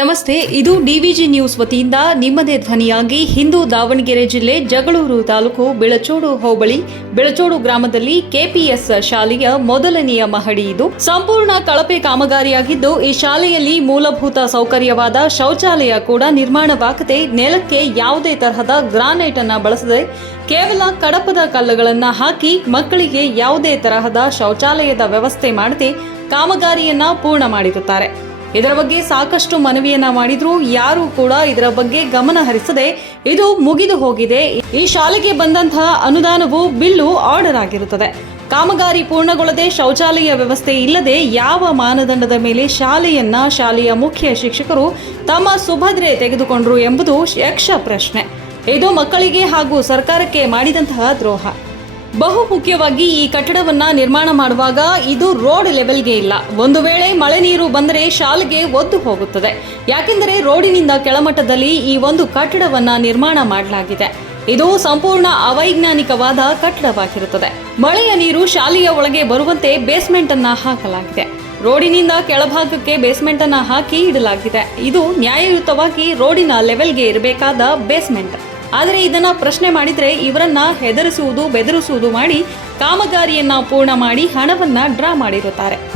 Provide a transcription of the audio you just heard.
ನಮಸ್ತೆ, ಇದು ಡಿವಿಜಿ ನ್ಯೂಸ್ ವತಿಯಿಂದ ನಿಮ್ಮದೇ ಧ್ವನಿಯಾಗಿ ಹಿಂದೂ ದಾವಣಗೆರೆ ಜಿಲ್ಲೆ ಜಗಳೂರು ತಾಲೂಕು ಬೆಳಚೋಡು ಹೋಬಳಿ, ಬೆಳಚೋಡು ಗ್ರಾಮದಲ್ಲಿ ಕೆಪಿಎಸ್ ಶಾಲೆಯ ಮೊದಲನೆಯ ಮಹಡಿ ಇದು. ಸಂಪೂರ್ಣ ಕಳಪೆ ಕಾಮಗಾರಿಯಾಗಿದ್ದು, ಈ ಶಾಲೆಯಲ್ಲಿ ಮೂಲಭೂತ ಸೌಕರ್ಯವಾದ ಶೌಚಾಲಯ ಕೂಡ ನಿರ್ಮಾಣವಾಗದೆ ನೆಲಕ್ಕೆ ಯಾವುದೇ ತರಹದ ಗ್ರಾನೈಟ್ ಅನ್ನ ಬಳಸದೆ ಕೇವಲ ಕಡಪದ ಕಲ್ಲುಗಳನ್ನು ಹಾಕಿ ಮಕ್ಕಳಿಗೆ ಯಾವುದೇ ತರಹದ ಶೌಚಾಲಯದ ವ್ಯವಸ್ಥೆ ಮಾಡದೆ ಕಾಮಗಾರಿಯನ್ನ ಪೂರ್ಣ ಮಾಡಿರುತ್ತಾರೆ. ಇದರ ಬಗ್ಗೆ ಸಾಕಷ್ಟು ಮನವಿಯನ್ನ ಮಾಡಿದ್ರು. ಯಾರು ಕೂಡ ಇದರ ಬಗ್ಗೆ ಗಮನ ಹರಿಸದೆ ಇದು ಮುಗಿದು ಹೋಗಿದೆ. ಈ ಶಾಲೆಗೆ ಬಂದಂತಹ ಅನುದಾನವು ಬಿಲ್ಲು ಆರ್ಡರ್ ಆಗಿರುತ್ತದೆ. ಕಾಮಗಾರಿ ಪೂರ್ಣಗೊಳ್ಳದೆ ಶೌಚಾಲಯ ವ್ಯವಸ್ಥೆ ಇಲ್ಲದೆ ಯಾವ ಮಾನದಂಡದ ಮೇಲೆ ಶಾಲೆಯನ್ನ ಶಾಲೆಯ ಮುಖ್ಯ ಶಿಕ್ಷಕರು ತಮ್ಮ ಸುಭದ್ರೆ ತೆಗೆದುಕೊಂಡ್ರು ಎಂಬುದು ಯಕ್ಷ ಪ್ರಶ್ನೆ. ಇದು ಮಕ್ಕಳಿಗೆ ಹಾಗೂ ಸರ್ಕಾರಕ್ಕೆ ಮಾಡಿದಂತಹ ದ್ರೋಹ. ಬಹು ಮುಖ್ಯವಾಗಿ ಈ ಕಟ್ಟಡವನ್ನ ನಿರ್ಮಾಣ ಮಾಡುವಾಗ ಇದು ರೋಡ್ ಲೆವೆಲ್ಗೆ ಇಲ್ಲ. ಒಂದು ವೇಳೆ ಮಳೆ ನೀರು ಬಂದರೆ ಶಾಲೆಗೆ ಒದ್ದು ಹೋಗುತ್ತದೆ. ಯಾಕೆಂದರೆ ರೋಡಿನಿಂದ ಕೆಳಮಟ್ಟದಲ್ಲಿ ಈ ಒಂದು ಕಟ್ಟಡವನ್ನ ನಿರ್ಮಾಣ ಮಾಡಲಾಗಿದೆ. ಇದು ಸಂಪೂರ್ಣ ಅವೈಜ್ಞಾನಿಕವಾದ ಕಟ್ಟಡವಾಗಿರುತ್ತದೆ. ಮಳೆಯ ನೀರು ಶಾಲೆಯ ಒಳಗೆ ಬರುವಂತೆ ಬೇಸ್ಮೆಂಟ್ ಅನ್ನ ಹಾಕಲಾಗಿದೆ. ರೋಡಿನಿಂದ ಕೆಳಭಾಗಕ್ಕೆ ಬೇಸ್ಮೆಂಟ್ ಅನ್ನ ಹಾಕಿ ಇಡಲಾಗಿದೆ. ಇದು ನ್ಯಾಯಯುತವಾಗಿ ರೋಡಿನ ಲೆವೆಲ್ಗೆ ಇರಬೇಕಾದ ಬೇಸ್ಮೆಂಟ್. ಆದರೆ ಇದನ್ನ ಪ್ರಶ್ನೆ ಮಾಡಿದ್ರೆ ಇವರನ್ನ ಹೆದರಿಸುವುದು ಬೆದರಿಸುವುದು ಮಾಡಿ ಕಾಮಗಾರಿಯನ್ನ ಪೂರ್ಣ ಮಾಡಿ ಹಣವನ್ನ ಡ್ರಾ ಮಾಡಿರುತ್ತಾರೆ.